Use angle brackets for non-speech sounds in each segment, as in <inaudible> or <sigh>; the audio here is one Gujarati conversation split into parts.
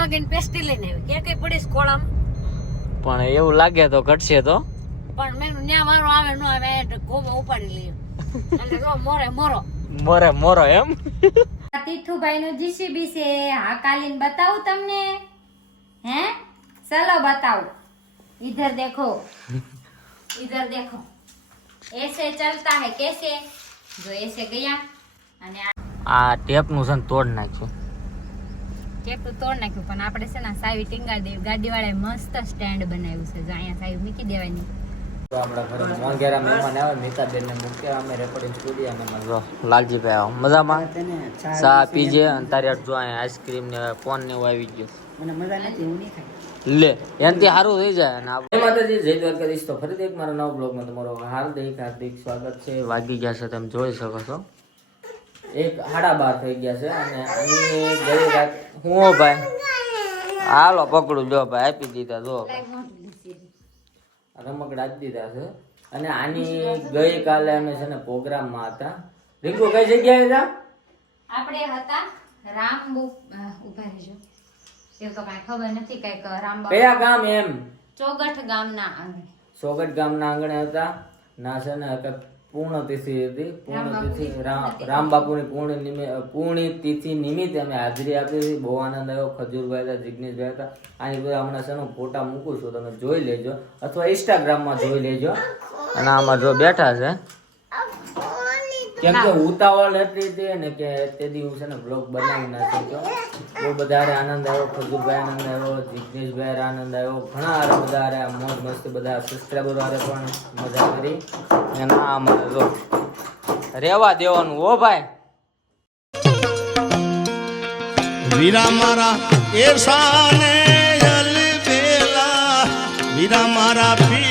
વાગ્યાની પેસ્ટી લઈને આવી ક્યાં કઈ પડીશ ખોળામાં પણ એવું લાગે તો ઘટશે તો પણ મેં ન્યા વારો આવે ન આવે એટલે ગોમાં ઉપાડી લઈએ એટલે જો મોરે મોરો મોરે મોરો એમ તીથુભાઈ નું જીસીબી છે હા કાલીન બતાવું તમને હે ચલો બતાવું इधर देखो इधर देखो ऐसे चलता है कैसे जो ऐसे गया અને આ આ ટેપનું છે ને તોડ નાખ્યું ટેપ તોડ નાખ્યું પણ આપણે છે ને સાવી ટીંગાડી દેવી ગાડી વાળાએ મસ્ત સ્ટેન્ડ બનાવ્યું છે. જો અહીંયા સાવી મૂકી દેવાની. આપણા ઘરે મોંઘેરા મહેમાન આવે મીતાબેન ને મૂક્યા અમે રેકોર્ડિંગ સ્ટુડિયો જો લાલજીભાઈ આવો. મજામાં? ચા પીજે અને તારી જો અહીંયા આઈસ્ક્રીમ ને ફોન ને એવું આવી ગયું. લે એનાથી સારું થઈ જાય. અને જય માતાજી જય દ્વારકાધીશ. તો ફરીથી એક મારા નવા બ્લોગમાં તમારો હાર્દિક હાર્દિક સ્વાગત છે. વાગી ગયા છે તમે જોઈ શકો છો. એક સાડા બાર થઈ ગયા છે અને આની ગઈ રાત હું ભાઈ? હાલો પકડું જો ભાઈ આપી દીધા જો રમકડા આપી દીધા છે. અને આની ગઈકાલે અમે છે ને પ્રોગ્રામમાં હતા. રીંકુ કઈ જગ્યાએ હતા? આપણે હતા રામ ઊભા રહેજો. એવું તો કાંઈ ખબર નથી કંઈક રામ કયા ગામ એમ? ચોગઠ ગામના આંગણે. સોગટ ગામના આંગણે હતા. ના છે ને પૂર્ણ તિથિ હતી પૂર્ણ તિથિ રામ રામ બાપુની પૂર્ણ પૂર્ણ પૂર્ણી તિથિ નિમિત્તે અમે હાજરી આપી હતી. બહુ આનંદ આવ્યો. ખજૂરભાઈ હતા જિગ્નેશભાઈ હતા. આની બધા હમણાં છે ફોટા મૂકું છું. તમે જોઈ લેજો. અથવા ઇન્સ્ટાગ્રામમાં જોઈ લેજો. અને આમાં જો બેઠા છે કેમ કે ઉતાવળ એટલી હતી ને કે તે દિવસ છે ને બ્લોગ બનાવી નાખ્યો બહુ બધા આનંદ આવ્યો. ખજૂરભાઈ આનંદ આવ્યો જિગ્નેશભાઈ આનંદ આવ્યો. ઘણા આરે બધા આરે મોજ મસ્તી બધા સબસ્ક્રાઈબર આરે પણ મજા કરી. અને ના અમારે જો રેવા દેવાનું હો ભાઈ. વીરા મારા એસાને અલબેલા વીરા મારા પીળા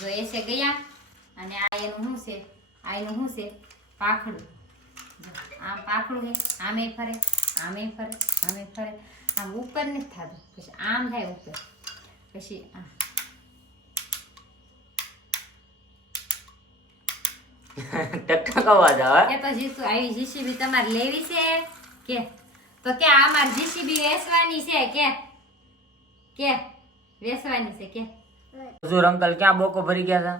જો એ છે ગયા. અને આ એનું શું છે? આ એનું શું છે? પાખડું. આમ પાખડું છે આમે ફરે આમે ફરે આમે ફરે. આમ ઉપર નથી થતું. પછી આમ થાય ઉપર. પછી આ. <laughs> તો જીસુ આવી. જીસીબી તમારે લેવી છે? કે. તો કે આ મારી જીસીબી વેસવાની છે કે. કે. વેસવાની છે કે. ખજૂર અંકલ ક્યાં બોકો ભરી ગયા હતા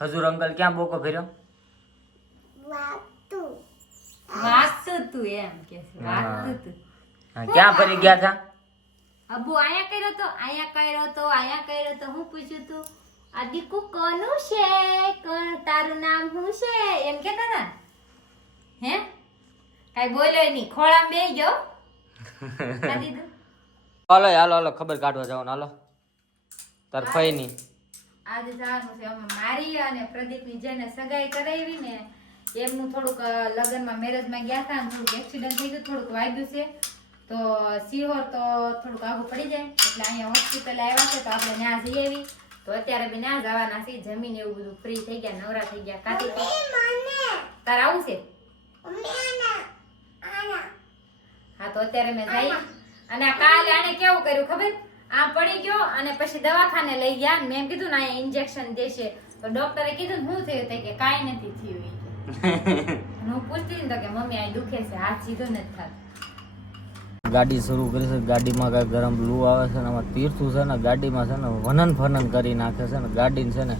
ખજૂર અંકલ ક્યાં બોકો ભર્યો? ક્યાં ભરી ગયા હતા અબુ આયા કર્યો તો આયા કર્યો તો આયા કર્યો તો હું પૂછ્યું તું? આ દીકુ કોનું છે? કોણ તારું નામ શું છે? એમ કે હતા હે? કાઈ બોલ્યો નહીં. ખોળામાં બેહી ગયો. <laughs> હાલો હાલો હાલો ખબર કાઢવા જવાનું. હાલો. તાર ફઈ ની આજે જવાનું છે અમે મારી અને પ્રદીપની જેને સગાઈ કરાવી ને એમનું થોડુંક અ, લગ્નમાં મેરેજમાં ગયા હતા ને થોડુંક એક્સિડન્ટ થઈ ગયું થોડુંક વાગ્યું છે. તો સિહોર તો થોડુંક આઘું પડી જાય એટલે અહીંયા હોસ્પિટલ આવ્યા છે તો આપણે ત્યાં જઈ આવી. તો અત્યારે બી ત્યાં જવાના છે જમીન એવું બધું ફ્રી થઈ ગયા નવરા થઈ ગયા કાતી તારે આવું છે? હા તો અત્યારે મેં જઈ. અને કાલે આને કેવું કર્યું ખબર? આ પડી ગયો અને પછી દવાખાને લઈ ગયા. મેં કીધું ને અહીંયા ઇન્જેક્શન દેશે. તો ડોક્ટરે કીધું શું થયું તો? કે કાંઈ નથી થયું <laughs> હું પૂછતી તો કે મમ્મી આ દુખે છે. હાથ સીધો નથી થતો. ગાડી શરૂ કરી છે. ગાડીમાં કાંઈ ગરમ લૂ આવે છે ને આમાં તીર્થું છે ને ગાડીમાં છે ને વનન ફનન કરી નાખે છે ને ગાડીને છે ને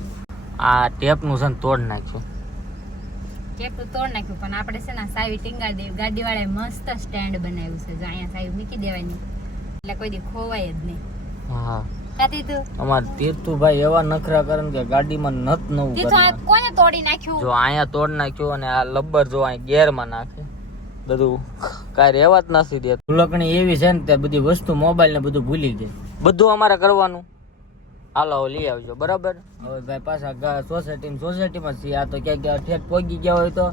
આ ટેપનું છે ને તોડ નાખ્યું. ટેપનું તોડ નાખ્યું પણ આપણે છે ને સાવી ટીંગાડી દેવી ગાડીવાળાએ મસ્ત સ્ટેન્ડ બનાવ્યું છે. જો અહીંયા સાવી મૂકી દેવાની. એટલે કોઈ દી ખોવાય જ નહીં. હા. કાતી તું અમાર તીર્થુભાઈ એવા નખરા કરે ને કે ગાડીમાં નત નવું કરી. કોને તોડી નાખ્યું? જો અહીંયા તોડ નાખ્યું અને આ લબ્બર જો અહીં ગેરમાં નાખે. બધું કાંઈ રહેવા જ નથી દે ભૂલકણી એવી છે ને તે બધી વસ્તુ મોબાઈલ ને બધું ભૂલી ગઈ. બધું અમારે કરવાનું. હાલો લઈ આવજો બરાબર? હવે ભાઈ પાછા સોસાયટી સોસાયટીમાં છીએ. આ તો ક્યાંક ઠેઠ પહોંચી ગયા હોય તો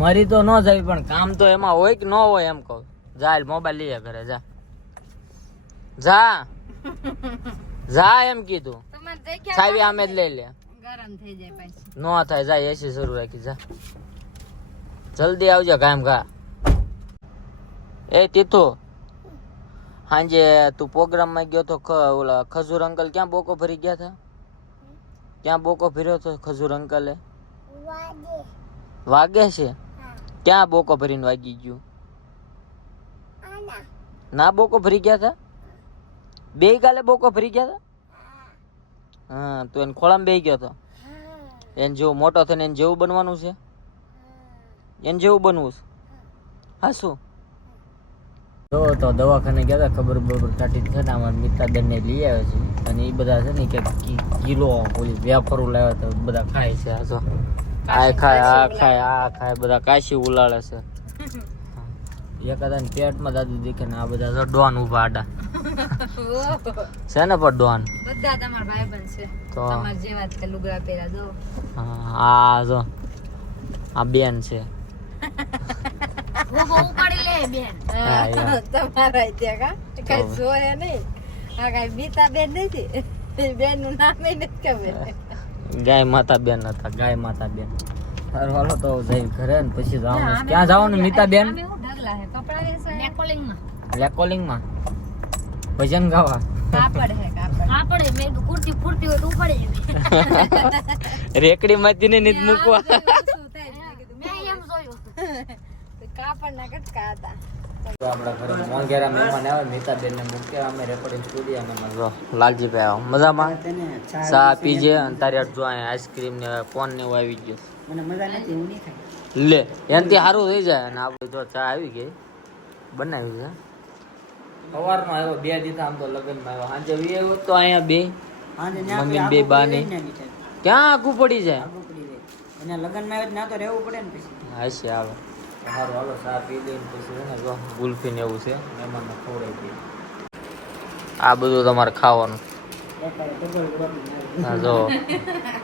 મરી તો ન જાય પણ કામ તો એમાં હોય કે ન હોય એમ કહું. જા મોબાઈલ લઈએ ઘરે જા. જા. જા એમ કીધું. જગ્યા આમે જ લઈ લે. ગરમ થઈ જાય પાછી. નો થાય જા એસી શરૂ રાખી જા. જલ્દી આવજો કાયમ ઘા એ તીતુ સાંજે તું પ્રોગ્રામમાં ગયો તો ઓલા ખજૂર અંકલ ક્યાં બોકો ભરી ગયા હતા ક્યાં બોકો ભર્યો તો ખજૂર અંકલે? વાગે. છે? ક્યાં બોકો ભરીને વાગી ગયું? ના બોકો ભરી ગયા હતા બે કાલે બોકો ભરી ગયા હતા હા, તું એને ખોળામાં બે ગયો હતો એને જેવું મોટો થઈને એને જેવું બનવાનું છે? એને જેવું બનવું છે? હા, શું? જો તો દવાખાને ગયા હતા ખબર બબર કાઢી છે ને અમારા મિત્રાબેન ને લઈ આવ્યા છે. અને એ બધા છે ને કે, કિલો ઓલી વેફરું લાવ્યા તો બધા ખાય છે. આ જો, આ ખાય આ ખાય આ ખાય, બધા કાશી ઉલાળે છે. એકાદા પેટમાં દાદી દેખે ને આ બધા તો ડોન ઊભા આડા. છે ને પણ ડોન? બધા તમારા ભાઈબંધ છે. તો? તમારા જેવા જ લુગડા પહેરા દો હા, આ જો. આ બેન છે. ગોબો ઉપાડી લે બેન. તમારા ત્યાં કા? કઈ જોયે નહીં. આ કઈ બીતા બેન નથી. બેનનું નામ નથી ખબર. ગાય માતા બેન હતા ગાય માતા બેન હાલો તો જઈ ઘરે ને પછી જવાનું. ક્યાં જવાનું મિતા બેન આમે હું કપડા માં લેકોલિંગમાં ભજન ગાવા? કાપડ હે કાપડ. આપણે મેં કુર્તી ફૂરતી હોય તો ઉપાડી લેવી. રેકડી માંથી ને નીત મૂકવા. શું થાય મેં કીધું. મેં એમ જોયું. કાપડ ના કટકા હતા. આપણા ઘરે મોંઘેરા મહેમાન આવે મિતા બેન ને મૂક્યા અમે રેકોર્ડિંગ સ્ટુડિયો માં જો લાલજીભાઈ આવો. મજામાં? ચા પીજે. અને તારી જો આઈસ્ક્રીમ ને કોન ને એવું આવી ગયું. મને મજા નથી હું નહીં ખાઈ લે એનથી સારું થઈ જાય. અને આપણે જો ચા આવી ગઈ. બનાવી છે. સવારમાં આવ્યો બે દિવસ આમ તો લગ્નમાં આવ્યો. સાંજે વી આવ્યો તો અહીંયા બે. મમ્મી બે બા ને ક્યાં આખું પડી જાય? એના લગ્નમાં આવે ના તો રહેવું પડે ને પછી. હશે આવે સારું હાલો ચા પી લઈને પછી ને જો ગુલ્ફી ને એવું છે. મહેમાનને ખવડાવી દઈએ. આ બધું તમારે ખાવાનું. હા જો.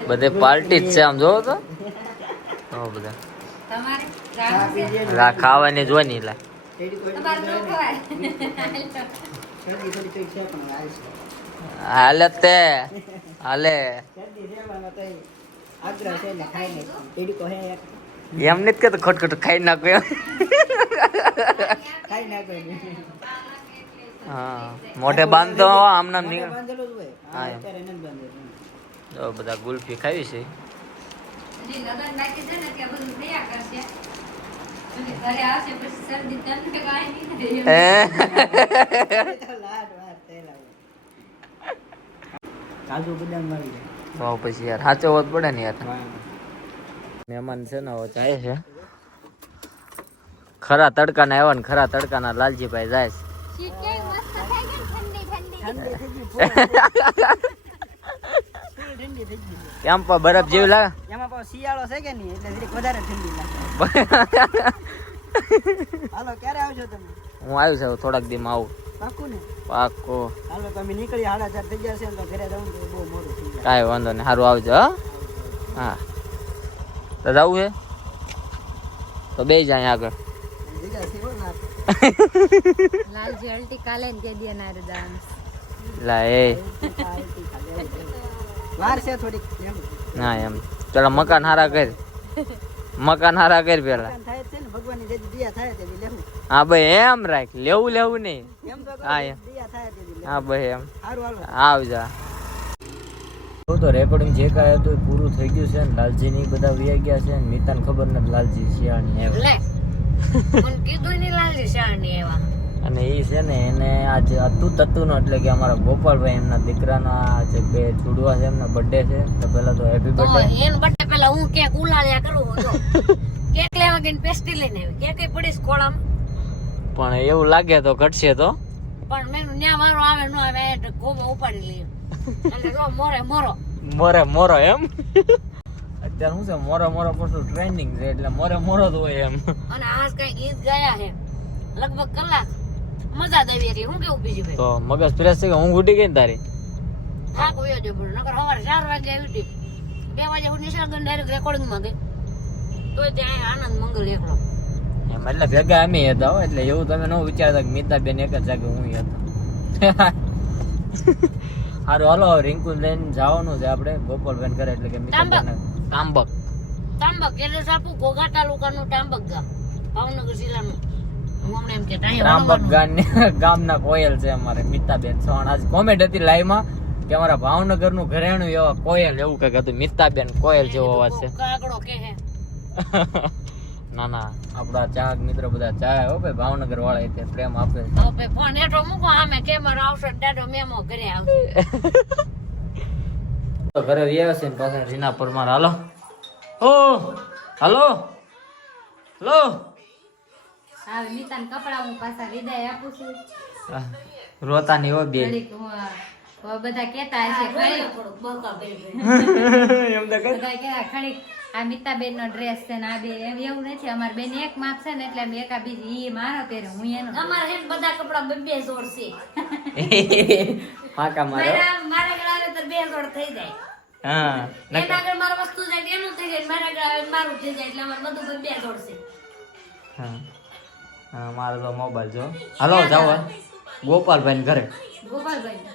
બધે પાર્ટી જ છે આમ જોવો તો. જો બધા. ખાવાની જો ની લા હાલ તે. હાલે. તો હે એમ નથી કે ખટખટ ખાઈ નાખો એમ. ખાઈ નાખો હા મોઢે બાંધતો આમ નામ નીકળ. હોય. હા, હા બધા ગુલ્ફી ખાવી છે. હજી લગન બાકી છે ને ત્યાં બધું થયા કરશે. ઘરે આવશે પછી શરદી તને કાંઈ નહીં હે? લાડ વાર થયેલા હોય. કાજુ બદામ આવી જાય તો પછી યાર સાચો હોત પડે ને યાર. મહેમાન છે ને જાય છે. ખરા તડકાના આવ્યા ને ખરા તડકાના લાલજીભાઈ જાય છે. <laughs> કેમ પણ બરફ જેવું લાગે? શિયાળો છે કે નહીં? એટલે જરીક વધારે ઠંડી લાગે. <laughs> હાલો ક્યારે આવજો તમે? હું આવ્યું છે થોડાક દીમાં આવું. પાકું ને? પાકો હાલો તમે નીકળી સાડા ચાર થઈ જશે તો ઘરે જવું તો બહુ મોડું થઈ જાય. કાંઈ વાંધો નહીં સારું આવજો હો. હા. તો જવું છે તો બે જાય આગળ. ના લાલજી અલ્ટી કાલે ને કે દે નારે દાન લા એ. વાર છે થોડીક એમ. ના એમ. પેલા મકાન હારા કર. <laughs> મકાન હારા કર પેલા. ને હા ભાઈ એમ રાખ. લેવું લેવું નહીં. એમ હા, એમ. હા ભાઈ એમ. આવજા તો રેકોર્ડિંગ જે કાંઈ હતું પૂરું થઈ ગયું છે ને લાલજી ની બધા વ્યા ગયા છે ને મિતાને ખબર નથી લાલજી શિયાળની આવ્યા કીધું નહીં લાલજી શાળની એવા અને એ છે ને એને આજ હતું તતું નો એટલે કે અમારા ગોપાલભાઈ એમના દીકરાના જે બે છોડવા છે એમના બર્થડે છે તો પેલા તો હેપી તો બર્થડે એને બટે પેલા હું કેક ઉલાળ્યા કરું જો. <laughs> કેક લેવા ગઈને પેસ્ટી લઈને આવી. કેક પડીશ ખોળામાં? પણ એવું લાગે તો ઘટશે તો. પણ મેં ન્યા મારો આવે ન આવે એટલે ગોબો ઉપાડી લઈએ. એટલે જો મોરે મોરો. મોરે મોરો એમ? <laughs> અત્યારે શું છે મોરે મોરો પાછું ટ્રેન્ડિંગ છે એટલે મોરે મોરો જ હોય એમ. અને આજ કઈ ગીત ગયા છે. લગભગ કલાક મજા દેવી એટલે હું કેવું બીજું ભાઈ? તો મગજ ફ્રેશ થઈ ગયો હું ઉઠી ગઈ ને તારી? થાક વયો જો બોલ. નકર સવારે ચાર વાગે ઉઠી બે વાગે હું નિશાળ ડાયરેક્ટ રેકોર્ડિંગમાં ગઈ. તો ત્યાં આનંદ મંગલ એકલો. એમ એટલે ભેગા અમે હતા હો એટલે એવું તમે ન વિચારતા કે મીતા બેન એક જ જાગે હું હતો. <laughs> હારું હાલો હવે રિંકુ લઈને જવાનું છે આપણે. ગોપાલબેન કરે એટલે કે મિતા તાંબક. તાંબક એટલે સાપુ ઘોઘા તાલુકાનું તાંબક ગામ. ભાવનગર જિલ્લાનું. <laughs> ગામના કોયલ છે અમારે મિતાબેન ચૌહાણ. આજ કોમેન્ટ હતી લાઈવમાં કે અમારા ભાવનગરનું ઘરેણું એવા કોયલ એવું કંઈક હતું મિતાબેન કોયલ જેવો અવાજ છે. <laughs> ના ના આપડા ચાહક મિત્રો બધા ચાહે હો ભાઈ ભાવનગર વાળા એટલે પ્રેમ આપે તો ભાઈ ફોન એટલો મૂકો આમે કેમેરો આવશે દાડો મેમો ઘરે આવશે. <laughs> ઘરે રહ્યા છે પાછા રીના પરમાર હાલો. ઓ હાલો. હાલો. હવે મિતાન કપડા હું પાછા વિદાય આપું છું. આહ, રોતાની હો બે બધા કેતા હશે. <laughs> એમ તો બધા આ મિતાબેન નો ડ્રેસ છે ને આ બે એમ એવું નથી અમાર બેન એક માપ છે ને એટલે અમે એકા બીજી ઈ મારો પહેરે હું એનો અમારે હેન બધા કપડા બે બે જોડ છે. <laughs> પાકા મારો. મારા મારા ગળાવે તો બે જોડ થઈ જાય. હા એના આગળ મારો વસ્તુ જાય એનું થઈ જાય મારા ગળાવે મારું થઈ જાય એટલે અમારે બધું બે બે જોડ છે. હા. મારો તો મોબાઈલ જો. હાલો જાઓ ગોપાલભાઈ ઘરે.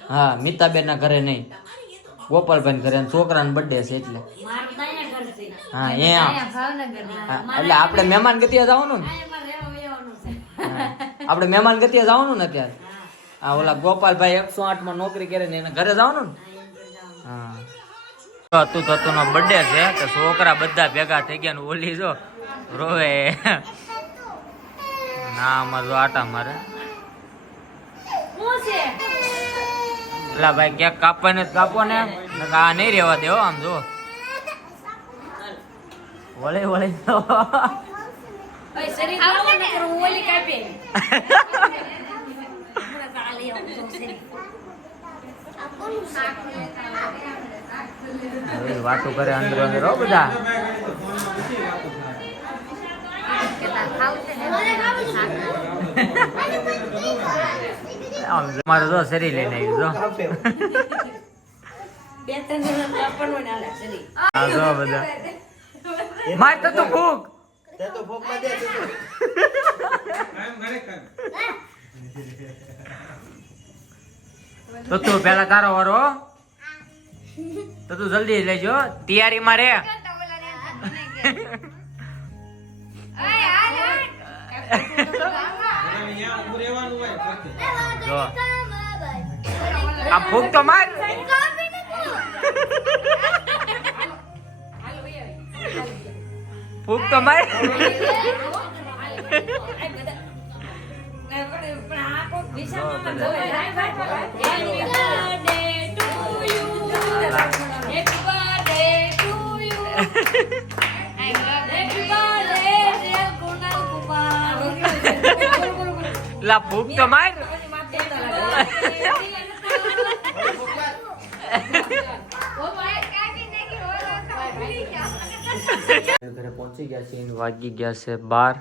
હા મીતાબેન ના ઘરે નહીં. ગોપાલભાઈ ઘરે છોકરાનો બર્થડે છે એટલે. હા એ એટલે આપણે મહેમાન ગતિએ જવાનું ને. આપણે મહેમાન ગતિએ જવાનું ને અત્યારે? હા. ઓલા ગોપાલભાઈ એકસો આઠમાં નોકરી કરે ને એના ઘરે જવાનું ને? હા તું નો બર્થડે છે તો છોકરા બધા ભેગા થઈ ગયા ને ઓલી જો રોવે. ના અમારે જો આટા મારે. શું છે? એટલે ભાઈ કેક કાપવાને જ કાપો ને. આ નહીં રહેવા દેવો આમ જો વળે વળે ને. તો વાતો કરે અંદર અંદર બધા કહેતા ખાવું છે ને આમ જો. મારે જો શરીર લઈને આવ્યું જો. બધા. માર તો તું ફૂક. તો તું તો. તો તું પેલા તારો વારો તો તું જલ્દી લેજો તૈયારીમાં રે. જો આ ફૂક તો માર. ફૂક તો માર. લા ફૂક તો ઘરે પહોંચી ગયા છે વાગી ગયા છે બાર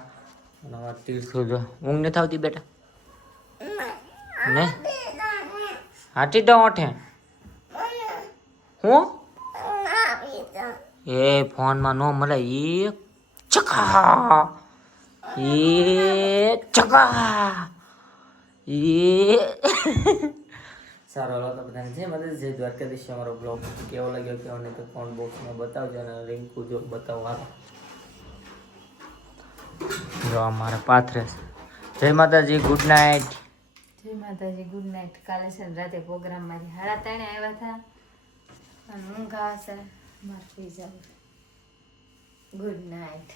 તીર્થો જો ઊંઘ નથી આવતી બેટા? ને? હાટી તો ઓઠે હું? એ ફોનમાં નો મળે એ ચકા. એ ચકા એ સારો, હાલો તો બધાને જય માતાજી જે દ્વારકાધીશ. અમારો બ્લોગ કેવો લાગ્યો કેવો નહીં તો કોમેન્ટ બોક્સમાં બતાવજો અને લિંક જો બતાવો, હાલો. જો અમારે પાથરે. જય માતાજી ગુડ નાઇટ જય માતાજી ગુડ નાઇટ કાલે છે રાતે પ્રોગ્રામમાંથી હાડા તાણે આવ્યા હતા. અને ઊંઘ આવશે. મારે ગુડ નાઇટ